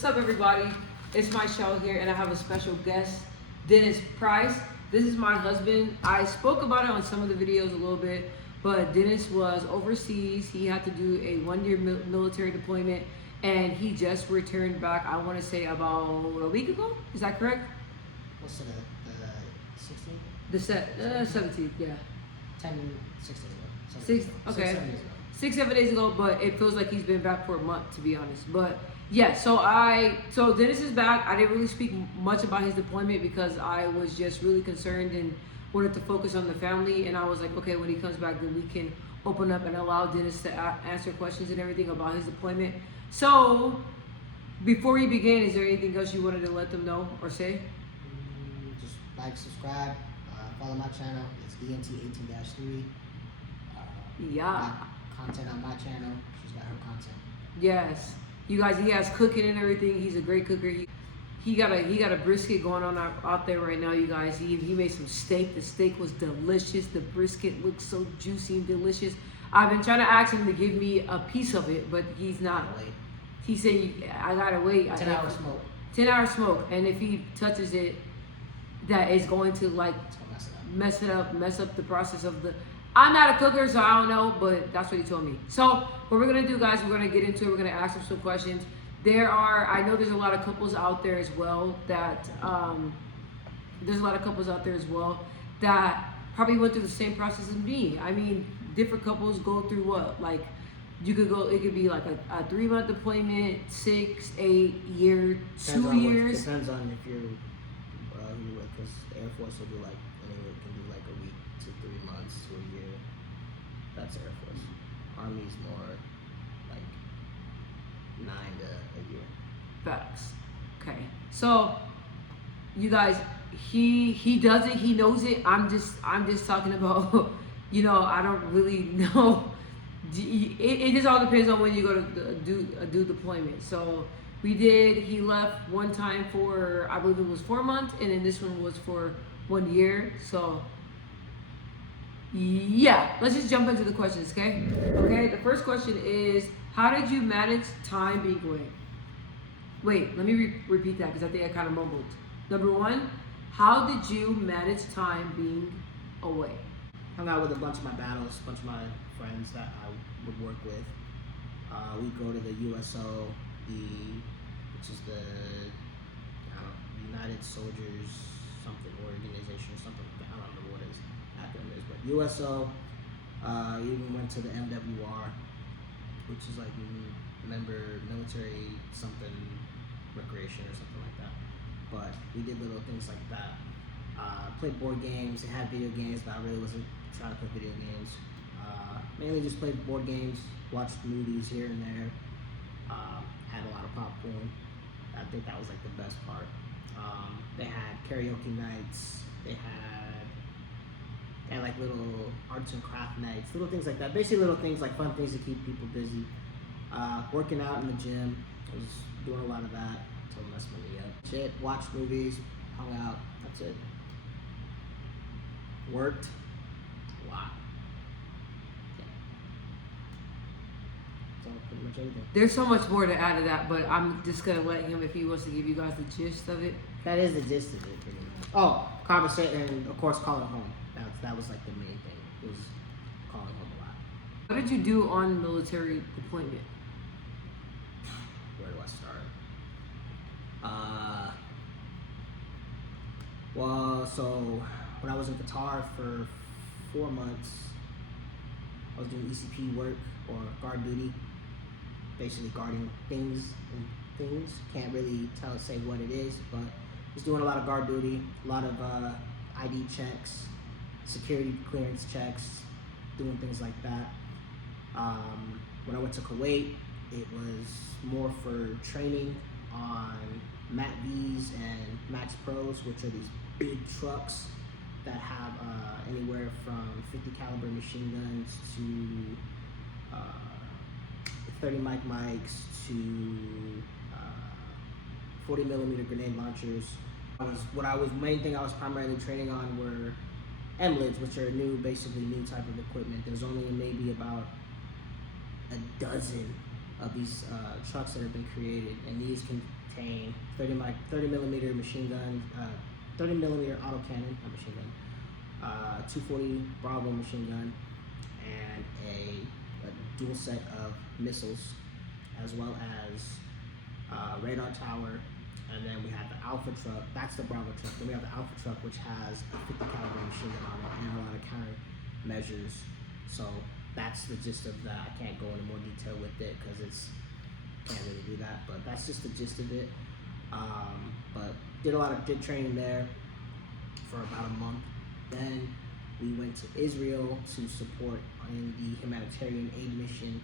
What's up, everybody? It's my show here, and I have a special guest, Dennis Price. This is my husband. I spoke about it on some of the videos a little bit, but Dennis was overseas. He had to do a one-year military deployment, and he just returned back, I want to say about a week ago. Is that correct? What's it, the 16th? 17th, yeah. 6 days ago. Six, okay. 7 days ago. 6-7 days ago, but it feels like he's been back for a month, to be honest. But yeah, so Dennis is back. I didn't really speak much about his deployment because I was just really concerned and wanted to focus on the family. And I was like, okay, when he comes back, then we can open up and allow Dennis to answer questions and everything about his deployment. So before we begin, is there anything else you wanted to let them know or say? Just like, subscribe, follow my channel. It's ENT18-3. Yeah. Content on my channel. She's got her content. Yes, you guys. He has cooking and everything. He's a great cooker. He got a brisket going on out there right now, you guys. He made some steak. The steak was delicious. The brisket looks so juicy and delicious. I've been trying to ask him to give me a piece of it, but he's not. He said I gotta wait. 10-hour smoke. 10-hour smoke, and if he touches it, that is going to like It's gonna mess up the process of the. I'm not a cooker, so I don't know, but that's what he told me. So what we're gonna do, guys, we're gonna get into it. We're gonna ask him some questions. I know there's a lot of couples out there as well that probably went through the same process as me. I mean, different couples go through what? Like, it could be like a 3-month deployment, 6, 8 year, 2 years. Depends on if you're who you're with, because the Air Force will do like anywhere, can do like a week to 3 months to a year. That's Air Force. Army's more like 9 to a year. Facts. Okay. So, you guys, he does it. He knows it. I'm just talking about. I don't really know. It just all depends on when you go to do deployment. So he left one time for, I believe it was 4 months, and then this one was for 1 year. So yeah, let's just jump into the questions, okay? Okay, the first question is, how did you manage time being away? Wait, let me repeat that because I think I kind of mumbled. Number 1, how did you manage time being away? Hung out with a bunch of my battles, a bunch of my friends that I would work with. We'd go to the USO, which is the United Soldiers something organization or something like that. I don't remember what his acronym is, but USO. Even went to the MWR, which is like member military something recreation or something like that. But we did little things like that. Played board games. They had video games, but I really wasn't trying to play video games. Mainly just played board games, watched movies here and there. Had a lot of popcorn. I think that was like the best part. They had karaoke nights. They had like little arts and craft nights, little things like that. Basically little things like fun things to keep people busy. Working out in the gym. I was doing a lot of that until it messed me up. Shit, watched movies, hung out, that's it. Worked a lot. Yeah. That's all, pretty much everything. There's so much more to add to that, but I'm just gonna let him, if he wants to give you guys the gist of it. That is the gist of it, pretty much. Oh, conversation, and of course calling home. That was like the main thing, was calling home a lot. What did you do on military deployment? Where do I start? Well, so when I was in Qatar for 4 months, I was doing ECP work or guard duty, basically guarding things. Can't really say what it is, but was doing a lot of guard duty, a lot of ID checks, security clearance checks, doing things like that. When I went to Kuwait, it was more for training on MAC-Vs and Max Pros, which are these big trucks that have anywhere from 50 caliber machine guns to 30 mics to 40 millimeter grenade launchers. Main thing I was primarily training on were MLIDs, which are basically new type of equipment. There's only maybe about a dozen of these trucks that have been created, and these can obtain 30 millimeter machine gun, 30 millimeter autocannon, not machine gun, 240 Bravo machine gun, and a dual set of missiles, as well as radar tower. And then we have the Alpha truck. That's the Bravo truck. Then we have the Alpha truck, which has a 50 caliber machine gun on it and a lot of countermeasures. So that's the gist of that. I can't go into more detail with it because can't really do that. But that's just the gist of it. But did training there for about a month. Then we went to Israel to support in the humanitarian aid mission,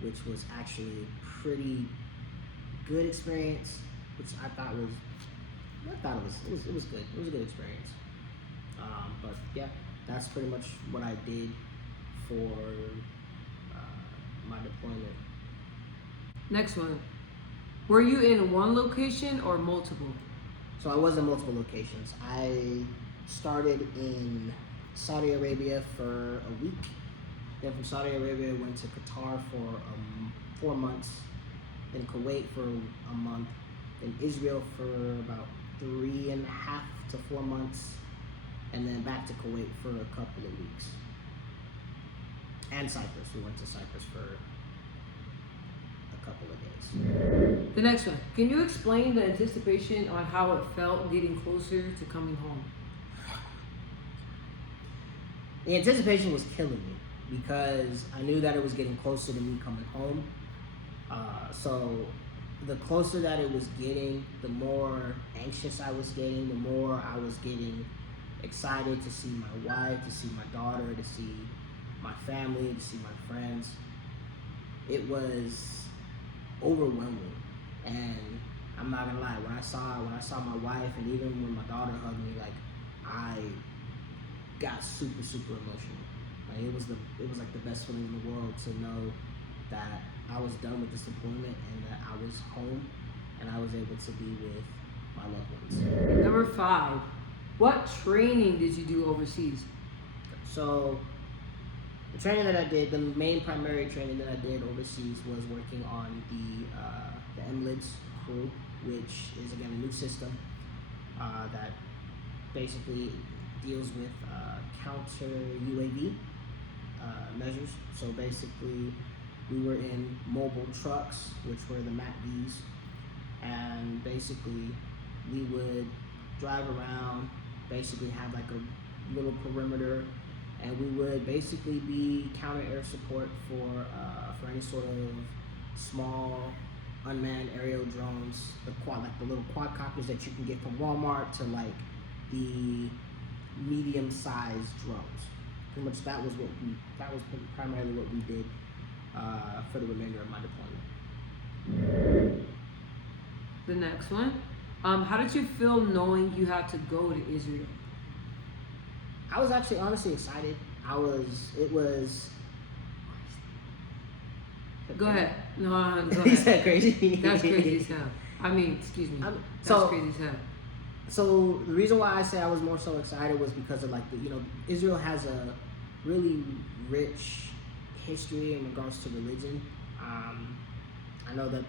which was actually a pretty good experience. Which I thought it was good. It was a good experience. But yeah, that's pretty much what I did for my deployment. Next one. Were you in one location or multiple? So I was in multiple locations. I started in Saudi Arabia for a week. Then from Saudi Arabia, I went to Qatar for 4 months. Then Kuwait for a month. In Israel for about 3.5 to 4 months, and then back to Kuwait for a couple of weeks. And Cyprus, we went to Cyprus for a couple of days. The next one. Can you explain the anticipation on how it felt getting closer to coming home? The anticipation was killing me because I knew that it was getting closer to me coming home. So the closer that it was getting, the more anxious I was getting, the more I was getting excited to see my wife, to see my daughter, to see my family, to see my friends. It was overwhelming, and I'm not gonna lie, when I saw my wife, and even when my daughter hugged me, like, I got super emotional. Like, it was like the best feeling in the world to know that I was done with this deployment and that I was home and I was able to be with my loved ones. Number 5. What training did you do overseas? So the training that I did, the main primary training that I did overseas was working on the MLIDS crew, which is again a new system that basically deals with counter UAV measures. So basically, we were in mobile trucks, which were the MAC-Vs, and basically we would drive around, basically have like a little perimeter, and we would basically be counter air support for any sort of small unmanned aerial drones, like the little quadcopters that you can get from Walmart, to like the medium-sized drones. Pretty much that was primarily what we did for the remainder of my deployment. The next one. How did you feel knowing you had to go to Israel? I was actually honestly excited. It was. Go ahead. No, go He ahead. said crazy. That's crazy as hell. I mean, excuse me. That's crazy as hell. So the reason why I say I was more so excited was because of Israel has a really rich history in regards to religion. I know that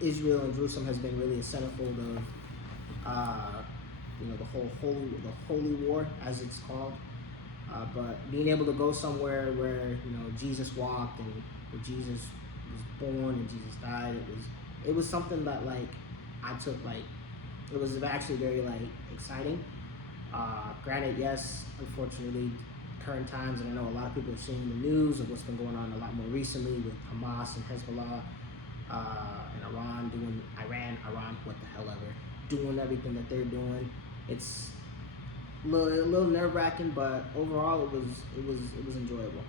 Israel and Jerusalem has been really a centerfold of the holy war, as it's called. But being able to go somewhere where Jesus walked and where Jesus was born and Jesus died, it was something that I took it was actually very exciting. Granted, yes, unfortunately, current times, and I know a lot of people are seeing the news of what's been going on a lot more recently with Hamas and Hezbollah and Iran, what the hell ever, doing everything that they're doing. It's a little nerve-wracking, but overall it was enjoyable.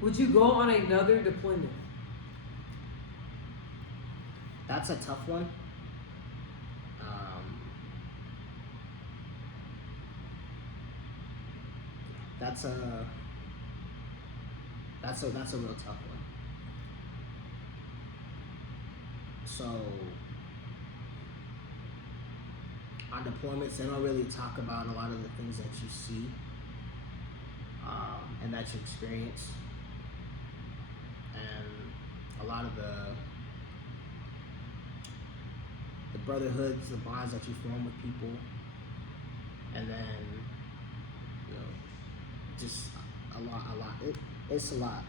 Would you go on another deployment? That's a tough one. That's a real tough one. So on deployments, they don't really talk about a lot of the things that you see and that you experience, and a lot of brotherhoods, the bonds that you form with people, and then just a lot. It's a lot.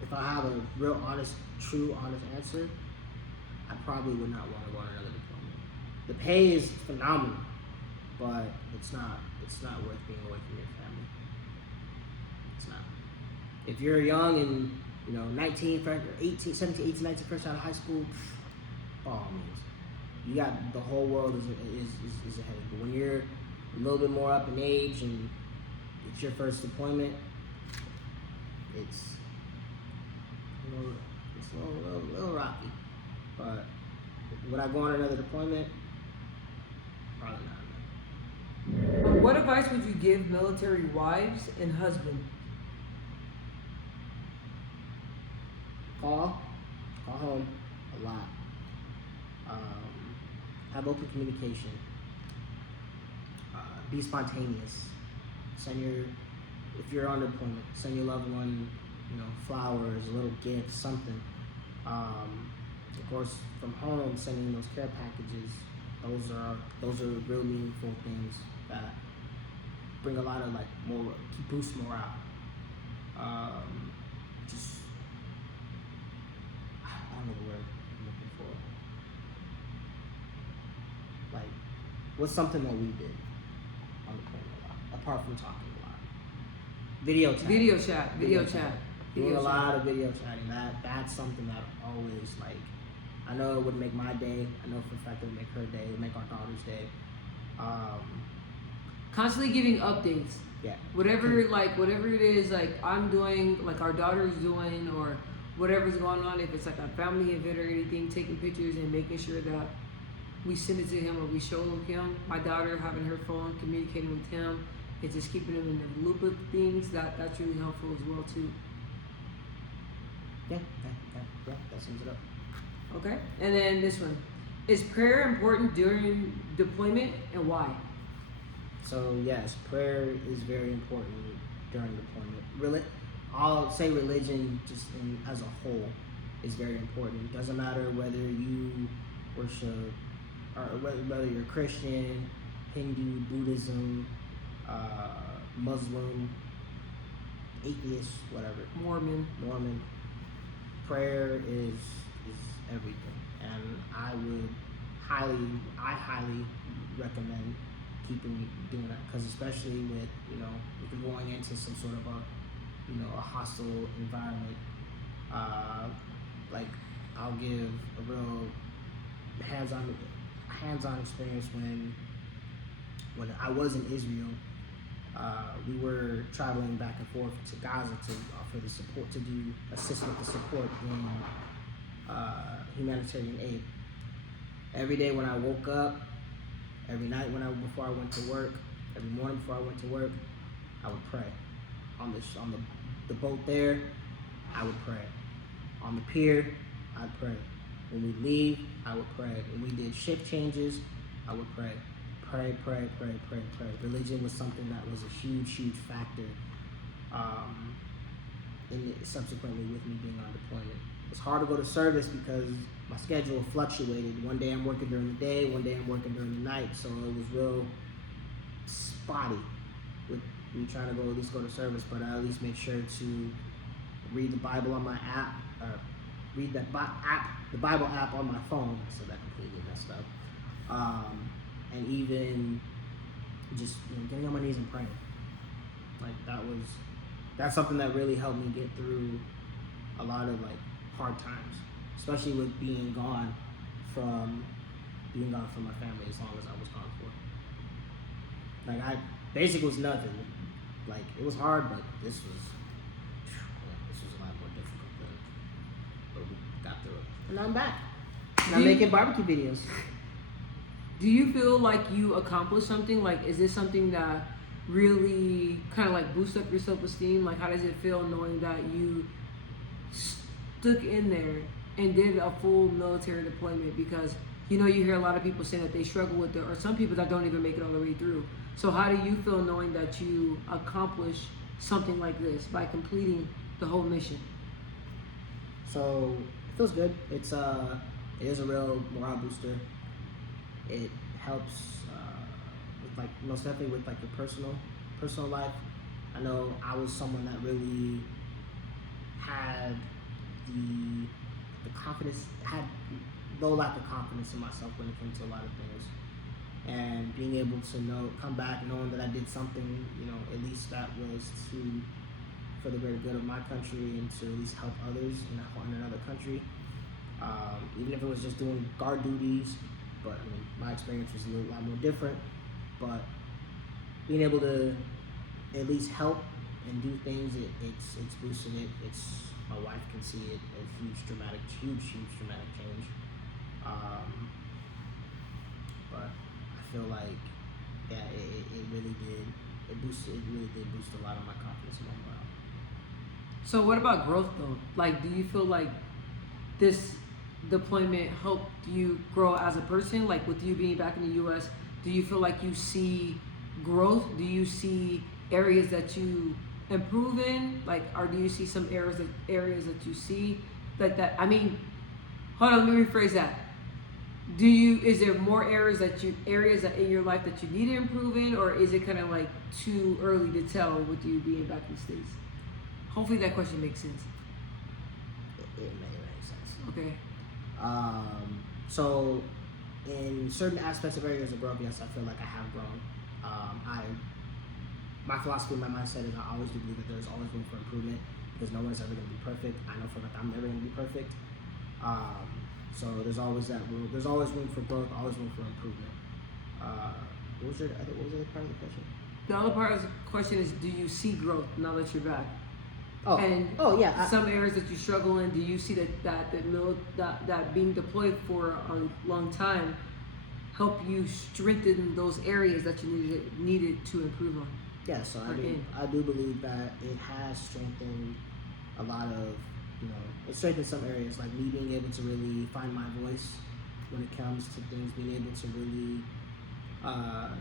If I have a real honest answer, I probably would not want to go on another deployment. The pay is phenomenal, but it's not worth being away from your family. It's not. If you're young and 19, 18, 17, 18, 19, fresh out of high school, by all means, you got the whole world is ahead. But when you're a little bit more up in age and it's your first deployment, it's a little rocky. But would I go on another deployment? Probably not. What advice would you give military wives and husbands? Call home a lot. Have open communication. Be spontaneous. If you're on deployment, send your loved one, flowers, a little gift, something. Of course, from home, sending those care packages. Those are real meaningful things that bring a lot of boost morale. Just I don't know the word I'm looking for. What's something that we did on the plane a lot, apart from talking a lot? Video chat. Doing a lot of video chatting. That's something that always I know it would make my day. I know for a fact it would make her day. It would make our daughter's day. Constantly giving updates. Yeah. Whatever it is, I'm doing, our daughter's doing, or whatever's going on. If it's a family event or anything, taking pictures and making sure that we send it to him or we show him. My daughter having her phone, communicating with him, and just keeping him in the loop of things. That's really helpful as well too. Yeah, that sums it up. Okay, and then this one. Is prayer important during deployment, and why? So yes, prayer is very important during deployment. I'll say religion as a whole is very important. It doesn't matter whether you worship, or whether you're Christian, Hindu, Buddhism, Muslim, atheist, whatever. Mormon. Prayer is everything, and I highly recommend doing that, because especially with if you're going into some sort of a hostile environment, I'll give a real hands-on experience when I was in Israel. We were traveling back and forth to Gaza to offer the support, assist with the support in humanitarian aid. Every day when I woke up, every night before I went to work, every morning before I went to work, I would pray. On the boat there, I would pray. On the pier, I'd pray. When we leave, I would pray. When we did shift changes, I would pray. Pray. Religion was something that was a huge factor subsequently with me being on deployment. It's hard to go to service because my schedule fluctuated. One day I'm working during the day, one day I'm working during the night, so it was real spotty with me trying to at least go to service, but I at least made sure to read the Bible on my app, read the Bible app on my phone. I said that completely messed up. And even just getting on my knees and praying. That's something that really helped me get through a lot of hard times, especially with being gone from my family as long as I was gone for. Basic was nothing. It was hard, but this was a lot more difficult but we got through it. And I'm back. And I'm making barbecue videos. Do you feel like you accomplished something? Is this something that really kind of boosts up your self-esteem? How does it feel knowing that you stuck in there and did a full military deployment? Because you hear a lot of people saying that they struggle with it, or some people that don't even make it all the way through. So how do you feel knowing that you accomplished something like this by completing the whole mission? So it feels good. It's it is a real morale booster. It helps with like most definitely with like your personal life. I know I was someone that really had the confidence, had low lack of confidence in myself when it came to a lot of things, and being able to come back knowing that I did something, at least that was for the greater good of my country and to at least help others in another country. Even if it was just doing guard duties, but I mean, my experience was a lot more different. But being able to at least help and do things, it's boosted it. My wife can see it, a huge dramatic change. But I feel like, yeah, it really did. It really did boost a lot of my confidence in my morale. So what about growth though? Like, do you feel like this deployment helped you grow as a person? Like with you being back in the U.S., do you feel like you see growth? Do you see areas that you improve in? Like, or do you see some areas that you see that? I mean, hold on, let me rephrase that. Is there more areas that in your life that you need to improve in, or is it kind of like too early to tell with you being back in the States? Hopefully that question makes sense. It made sense. Okay. So in certain aspects of areas of growth, yes, I feel like I have grown. My philosophy, my mindset is I always do believe that there's always room for improvement because no one is ever going to be perfect. I know for a fact I'm never going to be perfect. So there's always that room. There's always room for growth, always room for improvement. What was the other part of the question? The other part of the question is, do you see growth now that you're back? Yeah. Some areas that you struggle in, do you see that being deployed for a long time help you strengthen those areas that you needed to improve on? Yeah, so I do believe that it has strengthened a lot of, it strengthened some areas, like me being able to really find my voice when it comes to things, being able to really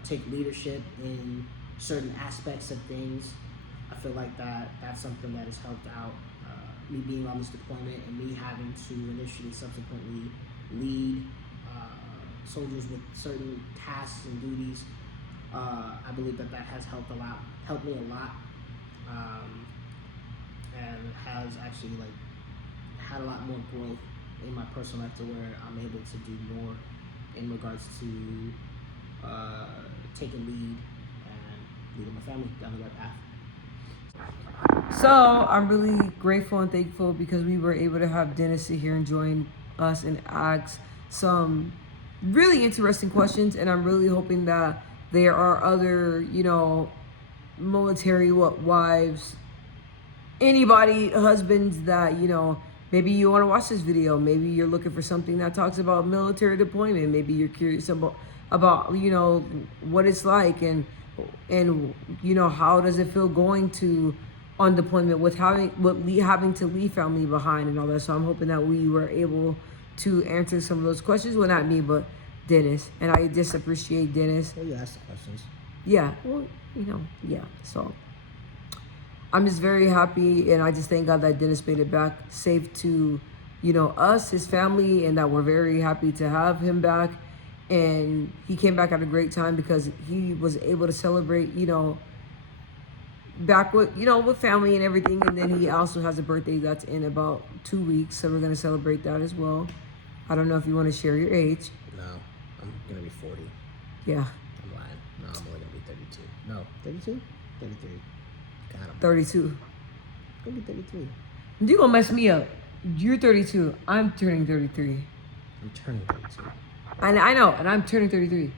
take leadership in certain aspects of things. I feel like that's something that has helped out me being on this deployment and me having to initially subsequently lead soldiers with certain tasks and duties. I believe that has helped me a lot, and has actually had a lot more growth in my personal life to where I'm able to do more in regards to taking lead and leading my family down the right path. So I'm really grateful and thankful because we were able to have Dennis sit here and join us and ask some really interesting questions, and I'm really hoping that there are other, military wives, anybody, husbands that, maybe you want to watch this video. Maybe you're looking for something that talks about military deployment. Maybe you're curious about what it's like and how does it feel going on deployment with having to leave family behind and all that. So I'm hoping that we were able to answer some of those questions. Well, not me, but Dennis. And I just appreciate Dennis. Well, you asked the questions. Yeah. Well, yeah. So I'm just very happy, and I just thank God that Dennis made it back safe to, us, his family, and that we're very happy to have him back. And he came back at a great time because he was able to celebrate, back with family and everything. And then he also has a birthday that's in about 2 weeks, so we're gonna celebrate that as well. I don't know if you want to share your age. No, I'm gonna be 40. Yeah. I'm lying. No, I'm only gonna be 32. No, 32? 33. Got him. 32. I'm gonna be 33. You gonna mess me up. You're 32. I'm turning 33. I'm turning 32. And I know, and I'm turning 33.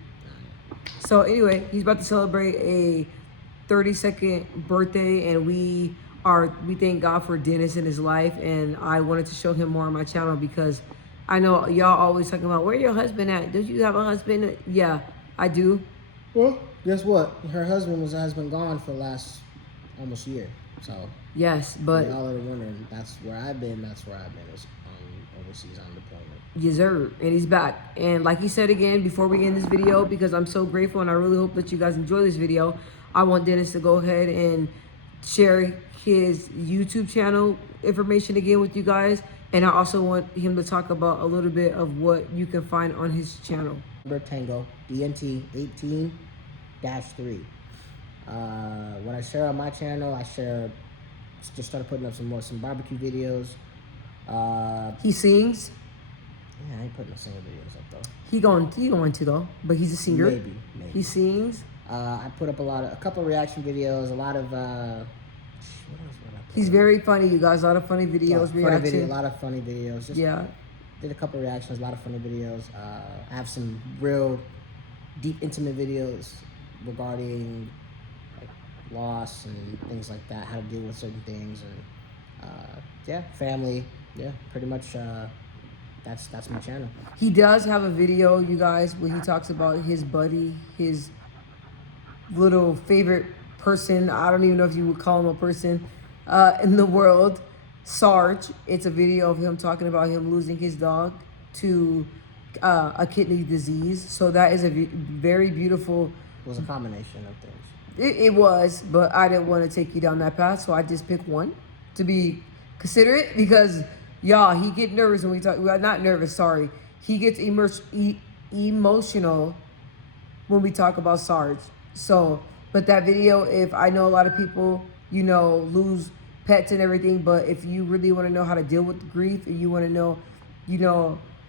So anyway, he's about to celebrate a 32nd birthday, and we thank God for Dennis in his life. And I wanted to show him more on my channel because I know y'all always talking about, where your husband at? Don't you have a husband? Yeah, I do. Well, guess what? Her husband has been gone for the last almost year. So yes, but y'all are wondering, that's where I've been. Is overseas on deployment. Yes, sir. And he's back. And like he said again, before we end this video, because I'm so grateful and I really hope that you guys enjoy this video, I want Dennis to go ahead and share his YouTube channel information again with you guys. And I also want him to talk about a little bit of what you can find on his channel. Tango DNT 18-3. What I share on my channel, just started putting up some barbecue videos. He sings. Yeah, I ain't putting no singing videos up though. He going to though, but he's a singer. Maybe. He sings. I put up a couple reaction videos, a lot of what else would I put He's up? very funny, you guys. A lot of funny videos, reaction. A lot of funny videos. Just Yeah. Did a couple reactions, a lot of funny videos. I have some real deep, intimate videos regarding like loss and things like that, how to deal with certain things, and yeah, family. Yeah, pretty much. That's my channel. He does have a video, you guys, where he talks about his buddy, his little favorite person. I don't even know if you would call him a person in the world. Sarge. It's a video of him talking about him losing his dog to a kidney disease. So that is a very beautiful. It was a combination of things. It was, but I didn't want to take you down that path, so I just picked one to be considerate because y'all, he get nervous when we talk. Well, not nervous, sorry. He gets emotional when we talk about Sarge. So, but that video, if I know a lot of people, lose pets and everything, but if you really want to know how to deal with the grief and you want to know,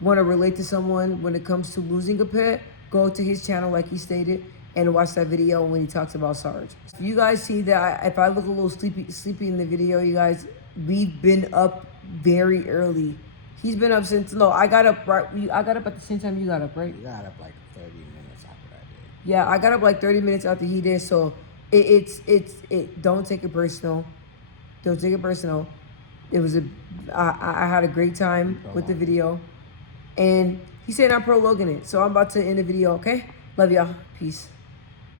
want to relate to someone when it comes to losing a pet, go to his channel like he stated and watch that video when he talks about Sarge. If you guys see that, if I look a little sleepy in the video, you guys, we've been up very early. He's been up since, I got up at the same time you got up, right? You got up like 30 minutes after I did. Yeah, I got up like 30 minutes after he did, so it's don't take it personal. Don't take it personal. It was I had a great time with the video. And he said I'm prologuing it. So I'm about to end the video, okay? Love y'all. Peace.